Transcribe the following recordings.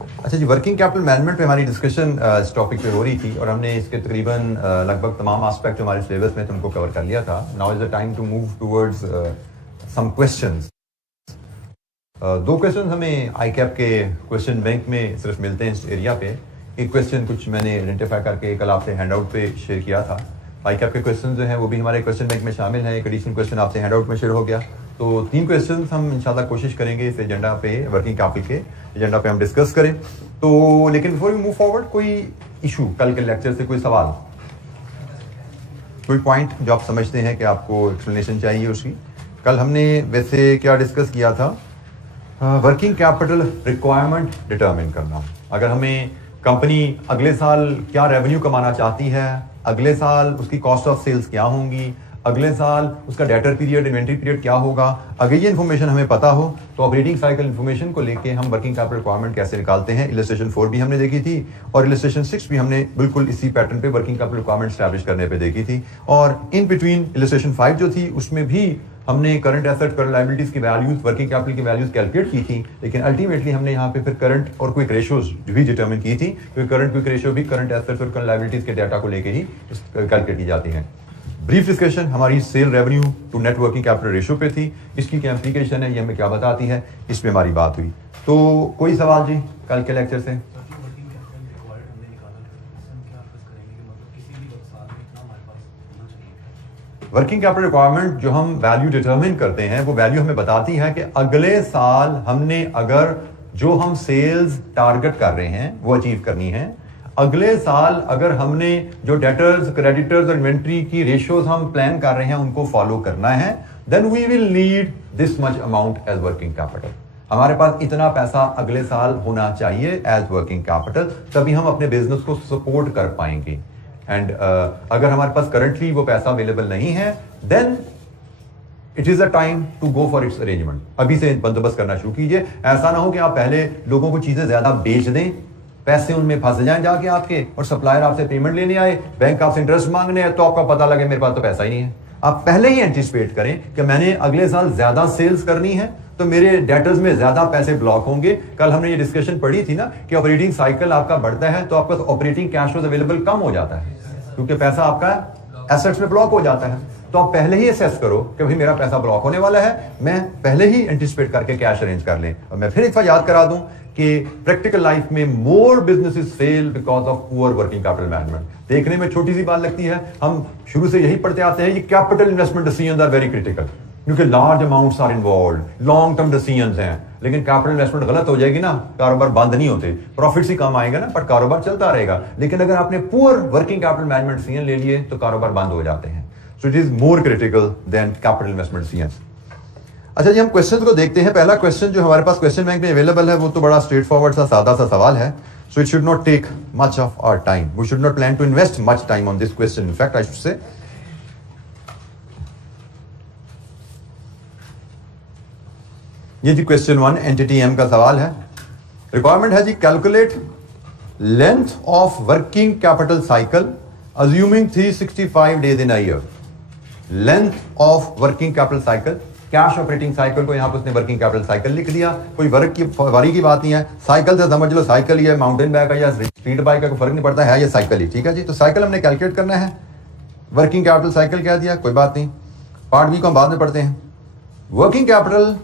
अच्छा जी, working capital management पे हमारी डिस्कशन इस टॉपिक पे हो रही थी और हमने इसके तकरीबन लगभग तमाम एस्पेक्ट जो हमारे सिलेबस में थे उनको कवर कर लिया था. Now is the time to move towards some questions. दो क्वेश्चन हमें आई कैप के क्वेश्चन बैंक में सिर्फ मिलते हैं इस एरिया पे. एक क्वेश्चन कुछ मैंने आइडेंटिफाई करके कल आपसे हैंडआउट पे शेयर किया था. आई कैप के क्वेश्चन जो हैं वो भी हमारे क्वेश्चन बैंक में शामिल हैं. एक एडिशनल क्वेश्चन आपसे हैंडआउट में शेयर हो गया. तो 3 क्वेश्चन हम इंशाल्लाह कोशिश करेंगे इस एजेंडा पे, वर्किंग कैपिटल के एजेंडा पे हम डिस्कस करें. तो लेकिन बिफोर वी मूव फॉरवर्ड, कोई इशू कल के लेक्चर से, कोई सवाल, कोई पॉइंट जो आप समझते हैं कि आपको एक्सप्लेनेशन चाहिए उसकी. कल हमने वैसे क्या डिस्कस किया था, वर्किंग कैपिटल रिक्वायरमेंट डिटरमिन करना. अगर हमें कंपनी अगले साल क्या रेवेन्यू कमाना चाहती है, अगले साल उसकी कॉस्ट ऑफ सेल्स क्या होंगी, अगले साल उसका डेटर पीरियड, इन्वेंट्री पीरियड क्या होगा, अगर ये इन्फॉर्मेशन हमें पता हो तो ऑपरेटिंग साइकिल इन्फॉर्मेशन को लेके हम वर्किंग कैपिटल रिक्वायरमेंट कैसे निकालते हैं. इलस्ट्रेशन 4 भी हमने देखी थी और इलस्ट्रेशन 6 भी हमने बिल्कुल इसी पैटर्न पे वर्किंग कैपिटल रिक्वायरमेंट स्टैब्लिश करने पे देखी थी. और इन बिटवीन इलस्ट्रेशन 5 जो थी उसमें भी हमने करंट एसेट, करंट लायबिलिटीज की वैल्यूज, वर्किंग कैपिटल की वैल्यूज कैलकुलेट की थी. लेकिन अल्टीमेटली हमने यहाँ पे फिर करंट और क्विक रेशियोज भी डिटरमिन की थी, क्योंकि करंट क्विक रेशियो भी करंट एसेट्स और करंट लायबिलिटीज के डाटा को लेके ही कैलकुलेट की जाती है. ब्रीफ डिस्कशन हमारी sale revenue to net working capital ratio पे थी. इसकी क्या एप्लीकेशन है, ये हमें क्या बताती है, इस पे हमारी बात हुई. तो कोई सवाल जी कल के लेक्चर से? वर्किंग कैपिटल रिक्वायरमेंट जो हम वैल्यू डिटरमिन करते हैं वो वैल्यू हमें बताती है कि अगले साल हमने अगर जो हम सेल्स टारगेट कर रहे हैं वो अचीव करनी है, अगले साल अगर हमने जो डेटर्स, क्रेडिटर्स और इन्वेंट्री की रेशियोज हम प्लान कर रहे हैं उनको फॉलो करना है, then we will need this much amount as working capital. हमारे पास इतना पैसा अगले साल होना चाहिए एज वर्किंग कैपिटल, तभी हम अपने बिजनेस को सपोर्ट कर पाएंगे. एंड अगर हमारे पास करंटली वो पैसा अवेलेबल नहीं है, then it is a time to go for its arrangement. अभी से बंदोबस्त करना शुरू कीजिए. ऐसा ना हो कि आप पहले लोगों को चीजें ज्यादा बेच दें, पैसे उनमें फंस जाएं जाके आपके, और सप्लायर आपसे पेमेंट लेने आए, बैंक आपसे इंटरेस्ट मांगने हैं, तो आपका पता लगे मेरे पास तो पैसा ही नहीं है. आप पहले ही एंटिसिपेट करें कि मैंने अगले साल ज्यादा सेल्स करनी है तो मेरे डेटर्स में ज्यादा पैसे ब्लॉक होंगे. कल हमने ये डिस्कशन पढ़ी थी ना कि ऑपरेटिंग साइकिल आपका बढ़ता है तो आपका ऑपरेटिंग कैश फ्लो अवेलेबल कम हो जाता है, क्योंकि पैसा आपका एसेट्स में ब्लॉक हो जाता है. तो आप पहले ही असेस करो कि भाई मेरा पैसा ब्लॉक होने वाला है, मैं पहले ही एंटिसिपेट करके कैश अरेंज कर लें. और मैं फिर एक बार याद करा दूं कि प्रैक्टिकल लाइफ में more businesses fail because of poor working capital management. देखने में छोटी सी बात लगती है, हम शुरू से यही पढ़ते आते हैं, ये capital investment decisions are very critical, क्योंकि large amounts are involved, long term decisions हैं. लेकिन कैपिटल इन्वेस्टमेंट गलत हो जाएगी ना, कारोबार बंद नहीं होते, प्रॉफिट्स ही कम आएगा ना, पर कारोबार चलता रहेगा. लेकिन अगर आपने poor working capital management decision ले लिए तो कारोबार बंद हो जाते हैं. So it is more critical than capital investment decisions. अच्छा जी, हम क्वेश्चन को देखते हैं. पहला क्वेश्चन जो हमारे पास क्वेश्चन बैंक में अवेलेबल है वो तो बड़ा स्ट्रेट फॉरवर्ड सा सादा सा सवाल है. So it should not take much of our time. We should not plan to invest much time on this question. In fact I should say ये जी क्वेश्चन 1 एंटिटी एम का सवाल है. रिक्वायरमेंट है जी, calculate length of working capital cycle assuming 365 days in a year. Length of working capital cycle, cash operating cycle को यहां पर उसने वर्किंग कैपिटल साइकिल लिख दिया. कोई वर्क की वारी की बात नहीं है, साइकिल से समझ लो साइकिल ही है, माउंटेन बाइक है या स्पीड बाइक का कोई फर्क नहीं पड़ता है, ये साइकिल ही. ठीक है जी, तो साइकिल हमने कैलकुलेट करना है. वर्किंग कैपिटल साइकिल कह दिया, कोई बात नहीं. पार्ट बी को हम बाद में पढ़ते हैं. वर्किंग कैपिटल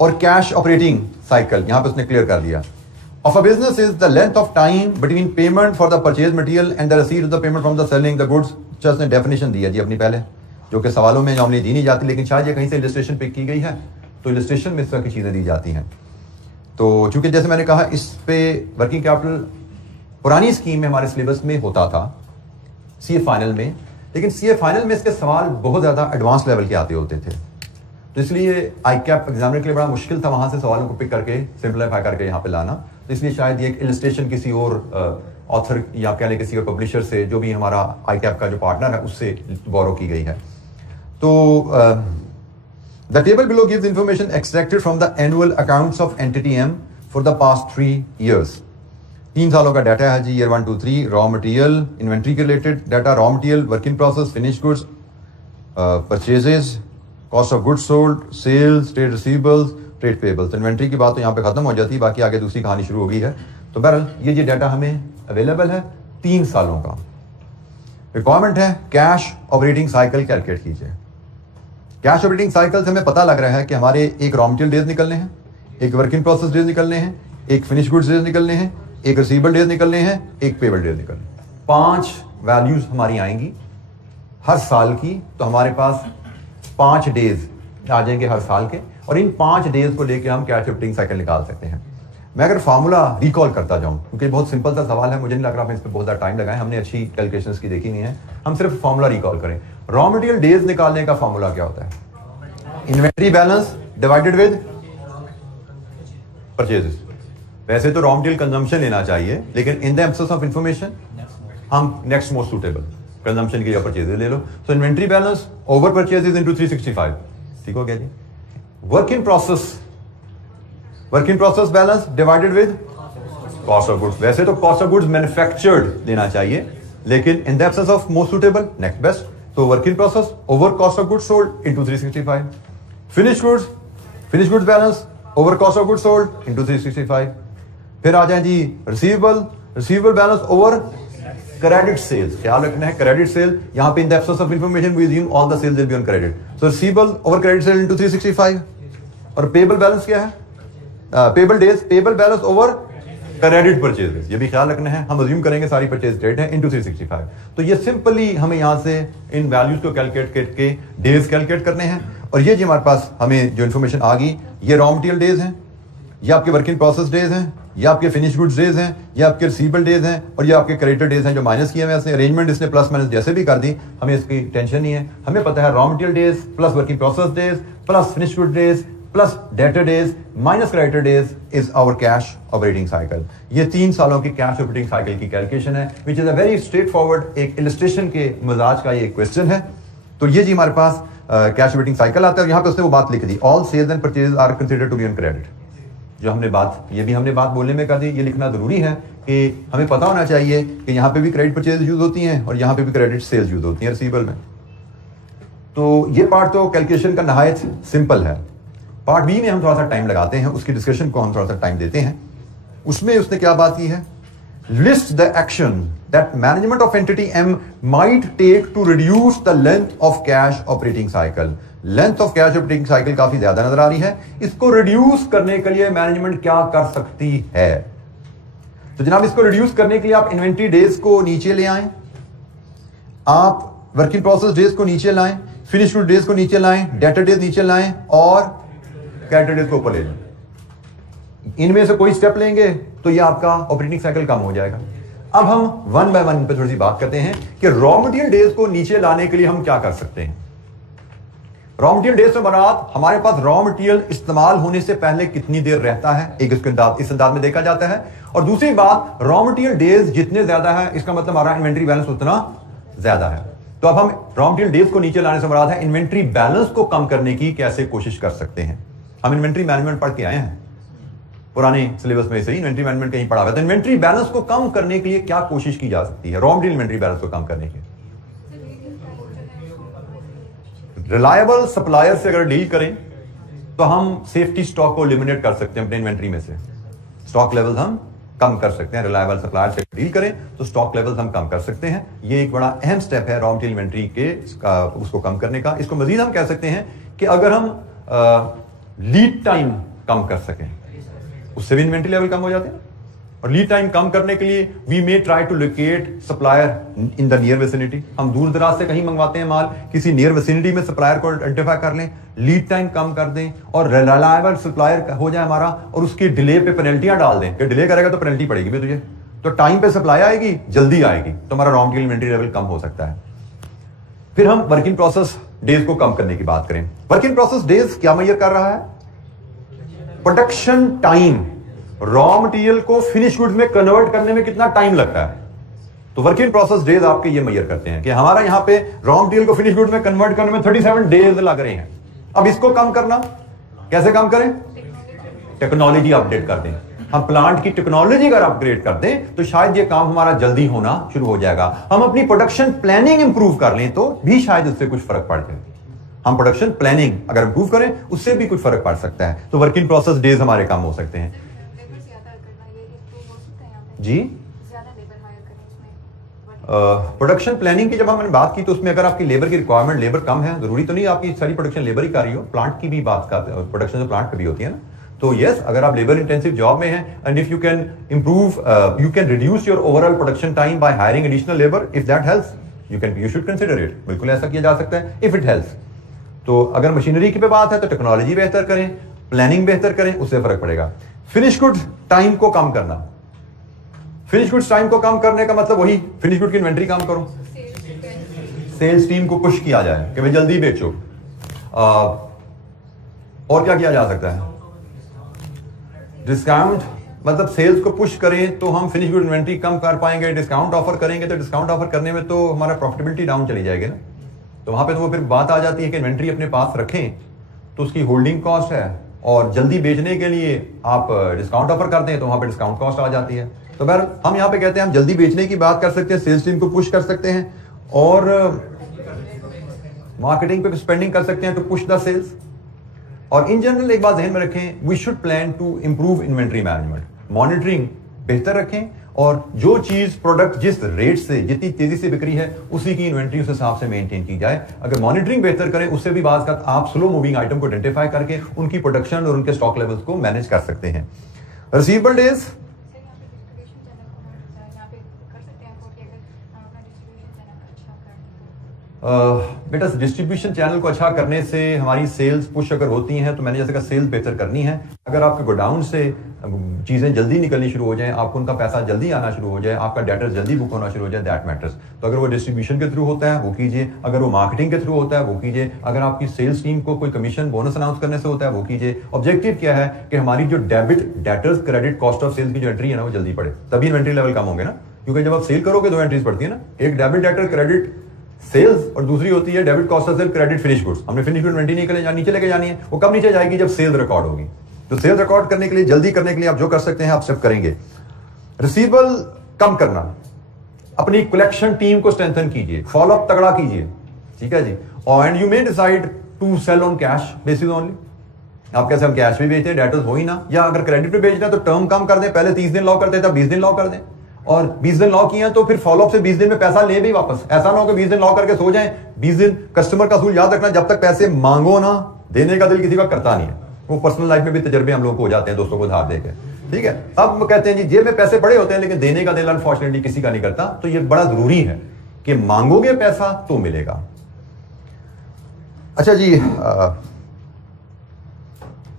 और कैश ऑपरेटिंग साइकिल यहां पर उसने क्लियर कर दिया. Of a business is the length of time between payment for the purchase material and the receipt of the payment from the selling the goods. उसने definition दिया जी अपनी पहले, जो कि सवालों में नॉर्मली दी नहीं जाती, लेकिन शायद ये कहीं से इलस्ट्रेशन पिक की गई है, तो इलस्ट्रेशन में इस तरह की चीज़ें दी जाती हैं. तो चूंकि जैसे मैंने कहा, इस पे वर्किंग कैपिटल पुरानी स्कीम में हमारे सिलेबस में होता था सीए फाइनल में, लेकिन सीए फाइनल में इसके सवाल बहुत ज़्यादा एडवांस लेवल के आते होते थे. तो इसलिए आई कैप एग्जामिनर के लिए बड़ा मुश्किल था वहाँ से सवालों को पिक करके सिंप्लीफाई करके यहाँ पे लाना. तो इसलिए शायद ये एक इलस्ट्रेशन किसी और ऑथर या कह लें किसी और पब्लिशर से, जो भी हमारा आई कैप का जो पार्टनर है, उससे बोरो की गई है. तो the table below gives information extracted from the annual accounts of entity M for the past 3 years. 3 सालों का डाटा है जी, ईयर 1 2 3. रॉ मटेरियल, इन्वेंट्री के related data, raw material, work in process, finish goods, purchases, cost of goods sold, sales, trade receivables, trade payables. Inventory की बात तो यहाँ पे खत्म हो जाती है, बाकी आगे दूसरी कहानी शुरू हो गई है. तो बहरहाल ये डाटा हमें अवेलेबल है 3 सालों का। रिक्वायरमेंट है कैश ऑपरेटिंग साइकिल कैलकुलेट कीजिए। कैश ऑपरेटिंग साइकिल से हमें पता लग रहा है कि हमारे एक रॉ मटेरियल डेज निकलने हैं, एक वर्क इन प्रोसेस डेज निकलने हैं, एक फिनिश गुड्स डेज निकलने हैं, एक रिसीवेबल डेज निकलने हैं, एक पेबल डेज निकलने हैं। 5 वैल्यूज हमारी आएंगी हर साल की, तो हमारे पास 5 डेज आ जाएंगे हर साल के, और इन 5 डेज को लेकर हम कैश ऑपरेटिंग साइकिल निकाल सकते हैं। मैं अगर फार्मूला रिकॉल करता जाऊं, क्योंकि बहुत सिंपल सा सवाल है, मुझे नहीं लग रहा इस पर बहुत ज़्यादा टाइम लगाए, हमने अच्छी कैलकुलेशंस की देखी नहीं है, हम सिर्फ फार्मूला रिकॉल करें। रॉ मटेरियल डेज निकालने का फार्मूला क्या होता है? Inventory balance divided with purchases. वैसे तो रॉ मटेरियल कंजम्पशन लेना चाहिए, लेकिन in the absence of information हम नेक्स्ट मोस्ट सूटेबल कंजम्पशन के लिए परचेजेस ले लो। So inventory balance over purchases into 365। ठीक हो गया जी। Work in process balance divided with cost of goods. वैसे तो कॉस्ट ऑफ गुड्स मैन्युफैक्चर्ड लेना चाहिए, लेकिन in the absence of most suitable next best, तो work in process over cost of goods sold into 365। Finish goods balance over cost of goods sold into 365। फिर आ जाए जी receivable balance over credit sales. ख्याल रखना है credit sale, यहां पे in the absence of information we assume all the sales will be on credit, so receivable over credit sale into 365। और पेबल बैलेंस क्या है? Payable balance over credit purchases, ये भी ख्याल रखना है, हम अज्यूम करेंगे सारी परचेज डेट है इनटू 365। तो ये सिंपली हमें यहां से इन वैल्यूज को कैलकुलेट करके डेज कैलकुलेट करने हैं, और ये जी हमारे पास हमें जो इन्फॉर्मेशन आ गई, ये रॉ मटेरियल डेज हैं, ये आपके वर्क इन प्रोसेस डेज हैं, ये आपके फिनिश गुड्स डेज हैं, ये आपके रिसीवेबल डेज हैं, और ये आपके क्रेडिटर डेज हैं जो माइनस किए हैं। अरेंजमेंट इसने प्लस माइनस जैसे भी कर दी, हमें इसकी टेंशन नहीं है। हमें पता है raw material days plus work in process days plus finish good days plus debtor days minus creditor days is our cash operating cycle. ये 3 सालों की कैश ऑपरेटिंग साइकिल की कैलकुलेशन है, which is a very straightforward, एक illustration के मजाज का ये क्वेश्चन है। तो ये जी हमारे पास कैश ऑपरेटिंग साइकिल आता है। यहाँ पे उसने वो बात लिख दी, all sales and purchase are considered to be on credit. जो हमने बात, ये भी हमने बात बोलने में कर दी, ये लिखना जरूरी है कि हमें पता होना चाहिए कि यहाँ पे भी क्रेडिट परचेज यूज होती हैं और यहाँ पे भी क्रेडिट सेल्स यूज होती हैं रिसीवेबल में। तो ये पार्ट तो कैलकुलेशन का नहायत सिंपल है। पार्ट बी में हम थोड़ा सा टाइम लगाते हैं, उसकी डिस्कशन को हम थोड़ा सा टाइम देते हैं। उसमें उसने क्या बात की है? List the action that management of entity M might take to reduce the length of cash operating cycle. Length of cash operating cycle काफी ज्यादा नजर आ रही है, इसको रिड्यूस करने के लिए मैनेजमेंट क्या कर सकती है? तो जनाब इसको रिड्यूस करने के लिए आप इन्वेंट्री डेज को नीचे ले आएं, आप वर्क इन प्रोसेस डेज को नीचे लाएं, फिनिश गुड डेज को नीचे लाएं, डेटर डेज नीचे लाएं और क्रेडिटर डेज को ऊपर ले लें। इनमें से कोई स्टेप लेंगे तो ये आपका ऑपरेटिंग साइकिल कम हो जाएगा। अब हम वन बाय वन पे थोड़ी सी बात करते हैं कि रॉ मटेरियल डेज को नीचे लाने के लिए हम क्या कर सकते हैं। रॉ मटेरियल डेज से मुराद हमारे पास रॉ मटेरियल इस्तेमाल होने से पहले कितनी देर रहता है, एक इस अंदाज में देखा जाता है। और दूसरी बात, रॉ मटेरियल डेज जितने ज्यादा है इसका मतलब हमारा इन्वेंट्री बैलेंस उतना ज्यादा है। तो अब हम रॉ मटेरियल डेज को नीचे लाने से मुराद है इन्वेंट्री बैलेंस को कम करने की कैसे कोशिश कर सकते हैं। हम इन्वेंट्री मैनेजमेंट पढ़ के आए हैं, पुराने सिलेबस में से ही इन्वेंट्री मैनेजमेंट कहीं पढ़ा हुआ है। तो इन्वेंट्री बैलेंस को कम करने के लिए क्या कोशिश की जा सकती है, रॉ मटेरियल इन्वेंट्री बैलेंस को कम करने की? रिलायबल सप्लायर से अगर डील करें तो हम सेफ्टी स्टॉक को एलिमिनेट कर सकते हैं अपने इन्वेंट्री में से, स्टॉक लेवल्स हम कम कर सकते हैं। रिलायबल सप्लायर से डील करें तो स्टॉक लेवल्स हम कम कर सकते हैं। ये एक बड़ा अहम स्टेप है रॉ मटेरियल इन्वेंट्री के उसको कम करने का। इसको मजीद हम कह सकते हैं कि अगर हम लीड टाइम कम कर सकें, उससे भी इन्वेंट्री लेवल कम हो जाते हैं। और लीड टाइम कम करने के लिए we may try to locate supplier in the near vicinity. हम दूर दराज से कहीं मंगवाते हैं माल, किसी नियर विसिनिटी में सप्लायर को आइडेंटिफाई कर लें, लीड टाइम कम कर दें और रिलायबल सप्लायर हो जाए हमारा, और उसके डिले पे पेनल्टियां डाल दें कि डिले करेगा तो पेनल्टी पड़ेगी भी तुझे, तो टाइम पे सप्लाई आएगी, जल्दी आएगी, तो हमारा रॉ मटेरियल इन्वेंट्री लेवल कम हो सकता है। फिर हम वर्क इन प्रोसेस डेज को कम करने की बात करें। वर्क इन प्रोसेस डेज क्या मेजर कर रहा है? Production time. रॉ मटेरियल को फिनिश गुड्स में कन्वर्ट करने में कितना टाइम लगता है, तो वर्क इन प्रोसेस डेज आपके ये मेजर करते हैं कि हमारा यहां पे रॉ मटेरियल को फिनिश गुड्स में कन्वर्ट करने में 37 डेज लग रहे हैं। अब इसको कम करना कैसे कम करें? टेक्नोलॉजी अपडेट कर दें। हम प्लांट की टेक्नोलॉजी अगर अपग्रेड कर दें तो शायद ये काम हमारा जल्दी होना शुरू हो जाएगा। हम अपनी प्रोडक्शन प्लानिंग इंप्रूव कर लें तो भी शायद उससे कुछ फर्क पड़ जाए। हम प्रोडक्शन प्लानिंग अगर इंप्रूव करें उससे भी कुछ फर्क पड़ सकता है। तो वर्क इन प्रोसेस डेज हमारे कम हो सकते हैं। जी प्रोडक्शन प्लानिंग की जब हमने बात की तो उसमें अगर आपकी लेबर की रिक्वायरमेंट लेबर कम है, जरूरी तो नहीं आपकी सारी प्रोडक्शन लेबर ही कर रही हो, प्लांट की भी बात करते हैं, प्रोडक्शन तो प्लांट पे भी होती है ना। तो यस, अगर आप लेबर इंटेंसिव जॉब में हैं and if you can improve, you can reduce your overall production time by hiring additional labour, if that helps you should consider it. बिल्कुल ऐसा किया जा सकता है इफ इट हेल्प्स। तो अगर मशीनरी की पे बात है तो टेक्नोलॉजी बेहतर करें, प्लानिंग बेहतर करें, उससे फर्क पड़ेगा। फिनिश गुड टाइम को कम करना, फिनिश गुड्स टाइम को कम करने का मतलब वही फिनिश गुड की इन्वेंट्री कम करो, सेल्स टीम को पुश किया जाए कि भाई जल्दी बेचो। और क्या किया जा सकता है? डिस्काउंट, मतलब सेल्स को पुश करें तो हम फिनिश गुड इन्वेंट्री कम कर पाएंगे। डिस्काउंट ऑफर करेंगे तो डिस्काउंट ऑफर करने में तो हमारा प्रॉफिटेबिलिटी डाउन चली जाएगी ना। तो वहां पे तो वो फिर बात आ जाती है कि इन्वेंट्री अपने पास रखें तो उसकी होल्डिंग कॉस्ट है, और जल्दी बेचने के लिए आप डिस्काउंट ऑफर करते हैं तो वहां पे डिस्काउंट कॉस्ट आ जाती है। तो बहर हम यहाँ पे कहते हैं हम जल्दी बेचने की बात कर सकते हैं, सेल्स टीम को पुश कर सकते हैं और मार्केटिंग पे स्पेंडिंग कर सकते हैं टू पुश द सेल्स। और इन जनरल एक बात ध्यान में रखें, we should plan to improve inventory management, monitoring बेहतर रखें, और जो चीज प्रोडक्ट जिस रेट से जितनी तेजी से बिक्री है उसी की इन्वेंट्री उस हिसाब से मेंटेन की जाए। अगर मॉनिटरिंग बेहतर करें उससे भी बात कर आप स्लो मूविंग आइटम को आइडेंटिफाई करके उनकी प्रोडक्शन और उनके स्टॉक लेवल्स को मैनेज कर सकते हैं। रिसीवेबल डेज, बेटा डिस्ट्रीब्यूशन चैनल को अच्छा करने से हमारी सेल्स पुश अगर होती हैं तो मैंने जैसे कहा सेल्स बेहतर करनी है। अगर आपके गोडाउन से चीज़ें जल्दी निकलनी शुरू हो जाएं, आपको उनका पैसा जल्दी आना शुरू हो जाए, आपका डेटर जल्दी बुक होना शुरू हो जाए, दैट मैटर्स। तो अगर वो डिस्ट्रीब्यूशन के थ्रू होता है वो कीजिए, अगर वो मार्केटिंग के थ्रू होता है वो कीजिए, अगर आपकी सेल्स टीम को कोई कमीशन बोनस अनाउंस करने से होता है वो कीजिए। ऑब्जेक्टिव क्या है कि हमारी जो debit debtors credit cost of sales की जो एंट्री है ना वो जल्दी पड़े, तभी इन्वेंट्री लेवल कम होंगे ना। क्योंकि जब आप सेल करोगे दो एंट्रीज पड़ती है ना, एक डेबिट डेटर क्रेडिट सेल्स और दूसरी होती है debit cost of cell credit finish goods. हमने फिनिश गुड इन्वेंट्री नीचे लेके जानी है, वो कब नीचे जाएगी? जब सेल रिकॉर्ड होगी। तो सेल रिकॉर्ड करने के लिए, जल्दी करने के लिए आप जो कर सकते हैं आप सब करेंगे। रिसीवेबल कम करना, अपनी कलेक्शन टीम को स्ट्रेंथन कीजिए, फॉलोअप तगड़ा कीजिए, ठीक है जी। और and you may decide to sell on cash basis only. आप कैसे हम कैश भी बेचते हैं, डेटर्स हो ही ना, या अगर क्रेडिट पे बेचना है तो टर्म कम कर दें, पहले 30 दिन लॉ करते थे 20 दिन लॉ कर दें, और 20 दिन लॉ किया तो फिर फॉलोअप से 20 दिन में पैसा ले भी वापस। ऐसा ना हो कि 20 दिन लॉ करके सो जाएं, 20 दिन कस्टमर का असूल याद रखना, जब तक पैसे मांगो ना देने का दिल किसी का करता नहीं है। वो पर्सनल लाइफ में भी तजर्बे हम लोग को हो जाते हैं दोस्तों को उधार देकर, ठीक है। अब कहते हैं जी जेब में पैसे पड़े होते हैं लेकिन देने का दिल अनफॉर्चुनेटली किसी का नहीं करता। तो ये बड़ा जरूरी है कि मांगोगे पैसा तो मिलेगा। अच्छा जी,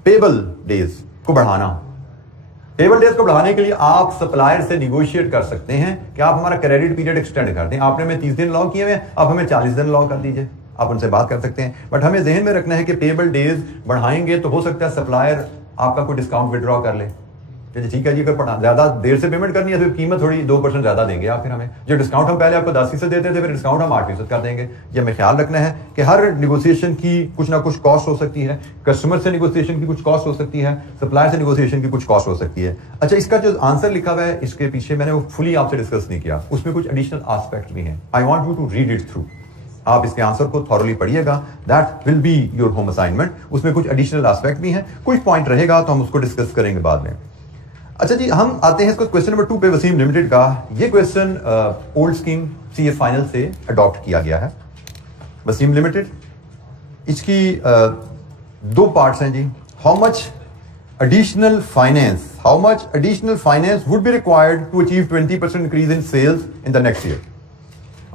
पेबल डेज को बढ़ाना, पेबल डेज को बढ़ाने के लिए आप सप्लायर से निगोशिएट कर सकते हैं कि आप हमारा क्रेडिट पीरियड एक्सटेंड कर दें। आपने हमें 30 दिन लॉ किए हुए, आप हमें 40 दिन लॉ कर दीजिए, आप उनसे बात कर सकते हैं। बट हमें ज़हन में रखना है कि पेबल डेज बढ़ाएंगे तो हो सकता है सप्लायर आपका कोई डिस्काउंट विड्रॉ कर ले, ठीक है जी। अगर ज्यादा देर से पेमेंट करनी है तो कीमत थोड़ी 2% ज्यादा देंगे आप फिर हमें। जो डिस्काउंट हम पहले आपको 10% देते थे फिर डिस्काउंट हम 8% कर देंगे। ये हमें ख्याल रखना है कि हर निगोशिएशन की कुछ ना कुछ कॉस्ट हो सकती है, कस्टमर से निगोशिएशन की कुछ कॉस्ट हो सकती है, सप्लायर से निगोशिएशन की कुछ कॉस्ट हो सकती है। अच्छा, इसका जो आंसर लिखा हुआ है इसके पीछे मैंने वो फुली आपसे डिस्कस नहीं किया, उसमें कुछ एडिशनल एस्पेक्ट भी हैं। I want you to read it through, आप इसके आंसर को थॉरली पढ़िएगा, that will be your home assignment. उसमें कुछ एडिशनल एस्पेक्ट भी हैं, कुछ पॉइंट रहेगा तो हम उसको डिस्कस करेंगे बाद में। अच्छा जी, हम आते हैं इसको क्वेश्चन नंबर 2 पे, वसीम लिमिटेड का। ये question old scheme CA final से अडॉप्ट किया गया है। वसीम लिमिटेड, इसकी 2 पार्ट्स हैं जी। How much additional finance would be required to achieve 20% increase in sales in the next year.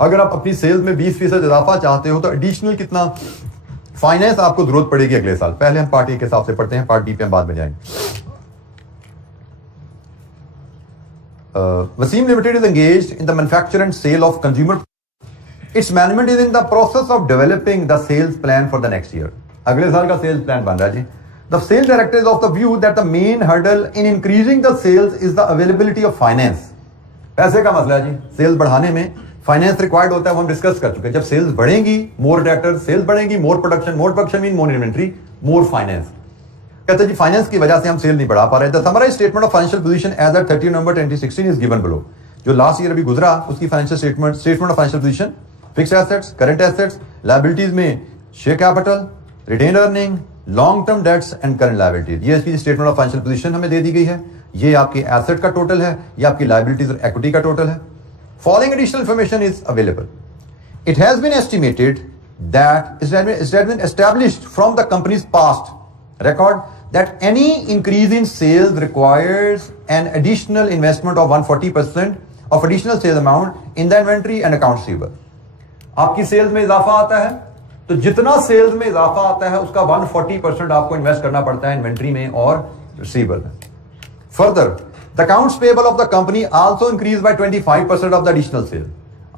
अगर आप अपनी सेल्स में 20% इजाफा चाहते हो तो एडिशनल कितना फाइनेंस आपको जरूरत पड़ेगी अगले साल। पहले हम पार्ट ए के हिसाब से पढ़ते हैं, पार्ट डी पे हम बाद में जाएंगे। Wasim Limited is engaged in the manufacture and sale of consumer. Its management is in the process of developing the sales plan for the next year. अगले साल का सेल्स प्लान बन रहा है जी। The sales director is of the view that the main hurdle in increasing the sales is the availability of finance. पैसे का मसला है जी, सेल्स बढ़ाने में फाइनेंस रिक्वायर्ड होता है, वो हम डिस्कस कर चुके हैं। जब सेल्स बढ़ेंगी, मोर डेटर, सेल्स बढ़ेंगी, मोर प्रोडक्शन मीन मोर इन्वेंट्री, मोर फाइनेंस। कहते हैं जी फाइनेंस की वजह से हम सेल नहीं बढ़ा पा रहे। The summarise statement of financial position as at 30 November 2016 is given below. जो लास्ट ईयर अभी गुजरा उसकी financial statement of financial position, fixed assets, current assets, liabilities में share capital, retained earning, long term debts and current liabilities, ये इसकी statement of financial position हमें दे दी गई है। ये आपके एसेट का टोटल है, ये आपकी लाइबिलिटीज और इक्विटी का टोटल है. Following additional information is available. It has been estimated that it has been established from the company's past record that any increase in sales requires an additional investment of 140% of additional sales amount in the inventory and accounts receivable. आपकी sales में इजाफा आता है तो जितना sales में इजाफा आता है उसका 140% आपको इन्वेस्ट करना पड़ता है इन्वेंट्री में और रिसीवेबल में. Further, the accounts payable of the company also increased by 25% of the additional sale.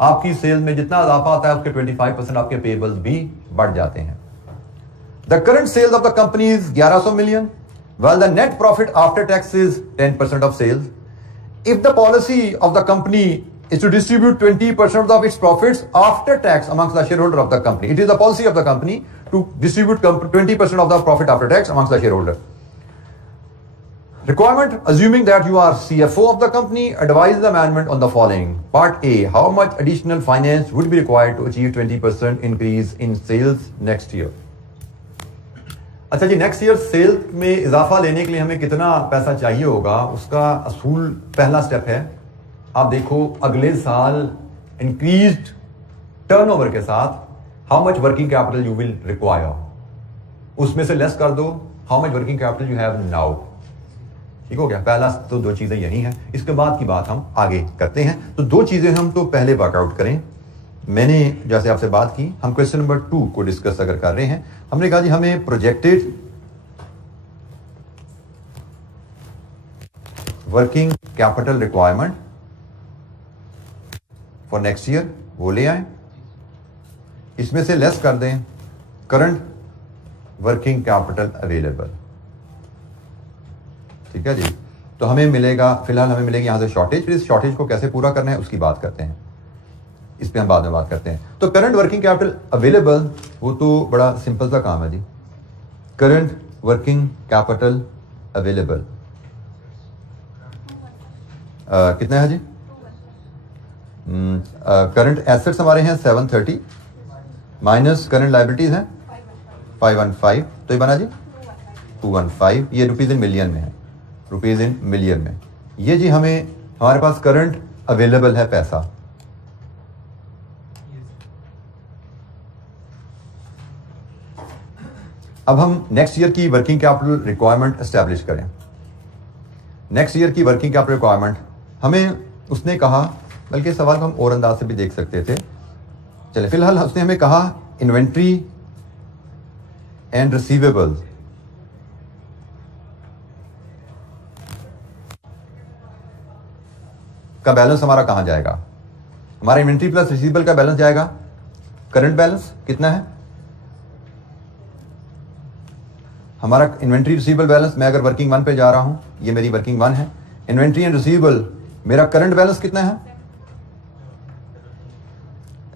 आपकी सेल में जितना इजाफा आता है उसके 25% आपके पेबल्स भी बढ़ जाते हैं. The current sales of the company is 1100 million, while the net profit after tax is 10% of sales. If the policy of the company is to distribute 20% of its profits after tax amongst the shareholder of the company, it is the policy of the company to distribute 20% of the profit after tax amongst the shareholder. Requirement, assuming that you are CFO of the company, advise the management on the following. Part A, how much additional finance would be required to achieve 20% increase in sales next year? अच्छा जी, next year cell में इजाफा लेने के लिए हमें कितना पैसा चाहिए होगा, उसका असूल पहला स्टेप है. आप देखो अगले साल इंक्रीज्ड टर्नओवर के साथ how much working capital you will require, उसमें से लेस कर दो how much working capital you have now. ठीक हो गया. पहला तो दो चीजें यही हैं. इसके बाद की बात हम आगे करते हैं. तो दो चीजें हम तो पहले वर्कआउट करें. मैंने जैसे आपसे बात की, हम क्वेश्चन नंबर 2 को डिस्कस अगर कर रहे हैं, हमने कहा जी हमें projected working capital requirement for next year वो ले आए, इसमें से लेस कर दें करंट वर्किंग कैपिटल अवेलेबल. ठीक है जी. तो हमें मिलेगा, फिलहाल हमें मिलेगी यहां से शॉर्टेज. फिर इस शॉर्टेज को कैसे पूरा करना है उसकी बात करते हैं, इस पे हम बाद में बात करते हैं. तो करंट वर्किंग कैपिटल अवेलेबल वो तो बड़ा सिंपल सा काम है जी. करंट वर्किंग कैपिटल अवेलेबल कितना है जी? करंट एसेट्स हमारे हैं 730 माइनस करंट लाइबिलिटीज हैं 515, तो ये बना जी 215. ये रुपीज इन मिलियन में है, रुपीज इन मिलियन में. ये जी हमें हमारे पास करंट अवेलेबल है पैसा. अब हम नेक्स्ट ईयर की वर्किंग कैपिटल रिक्वायरमेंट एस्टैब्लिश करें. नेक्स्ट ईयर की वर्किंग कैपिटल रिक्वायरमेंट हमें उसने कहा, बल्कि सवाल को हम और अंदाज से भी देख सकते थे. चले, फिलहाल उसने हमें कहा इन्वेंट्री एंड रिसीवेबल्स का बैलेंस हमारा कहां जाएगा. हमारा इन्वेंट्री प्लस रिसीवेबल का बैलेंस जाएगा. करंट बैलेंस कितना है हमारा? इन्वेंट्री रिसीवेबल बैलेंस, मैं अगर वर्किंग 1 पे जा रहा हूं, ये मेरी वर्किंग 1 है. इन्वेंट्री एंड रिसीवेबल, मेरा करंट बैलेंस कितना है?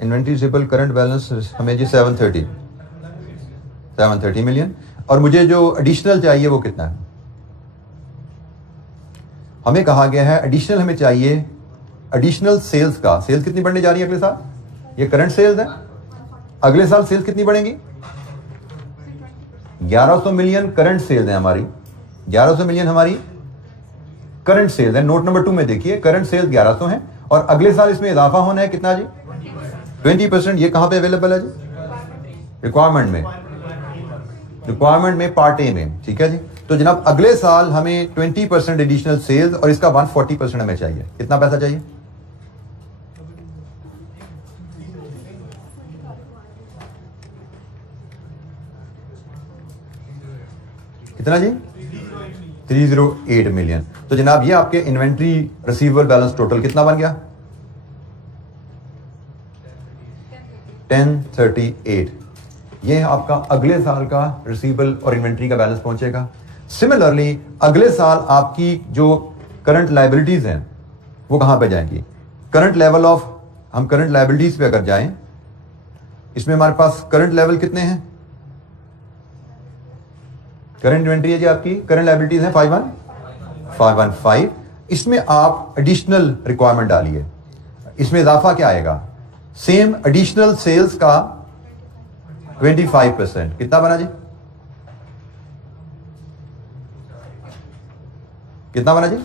इन्वेंट्री रिसीवेबल करंट बैलेंस हमें जी 730 मिलियन. और मुझे जो एडिशनल चाहिए वो कितना है? हमें कहा गया है एडिशनल हमें चाहिए एडिशनल सेल्स का. सेल्स कितनी बढ़ने जा रही है अगले साल? ये करंट सेल्स है. अगले साल सेल्स कितनी बढ़ेंगी? 1100 मिलियन करंट सेल्स है हमारी. 1100 मिलियन हमारी करंट सेल्स है. नोट नंबर 2 में देखिए, करंट सेल्स 1100 है और अगले साल इसमें इजाफा होना है कितना जी? 20%. ये कहां पे अवेलेबल है जी? रिक्वायरमेंट में. रिक्वायरमेंट में पार्ट ए में. ठीक है जी. तो जनाब अगले साल हमें 20% एडिशनल सेल्स और इसका 140% हमें चाहिए. कितना पैसा चाहिए? कितना जी? 308 मिलियन. तो जनाब ये आपके इन्वेंट्री रिसीवेबल बैलेंस टोटल कितना बन गया? 1038. ये आपका अगले साल का रिसीवेबल और इन्वेंट्री का बैलेंस पहुंचेगा. सिमिलरली अगले साल आपकी जो करंट लायबिलिटीज हैं वो कहां पे जाएंगी? करंट लेवल ऑफ, हम करंट लायबिलिटीज पे अगर जाएं, इसमें हमारे पास करंट लेवल कितने हैं? करंट इन्वेंट्री है जी आपकी, करंट लायबिलिटीज है 515. इसमें आप एडिशनल रिक्वायरमेंट डालिए. इसमें इजाफा क्या आएगा? सेम एडिशनल सेल्स का 25%. कितना बना जी? कितना बना जी?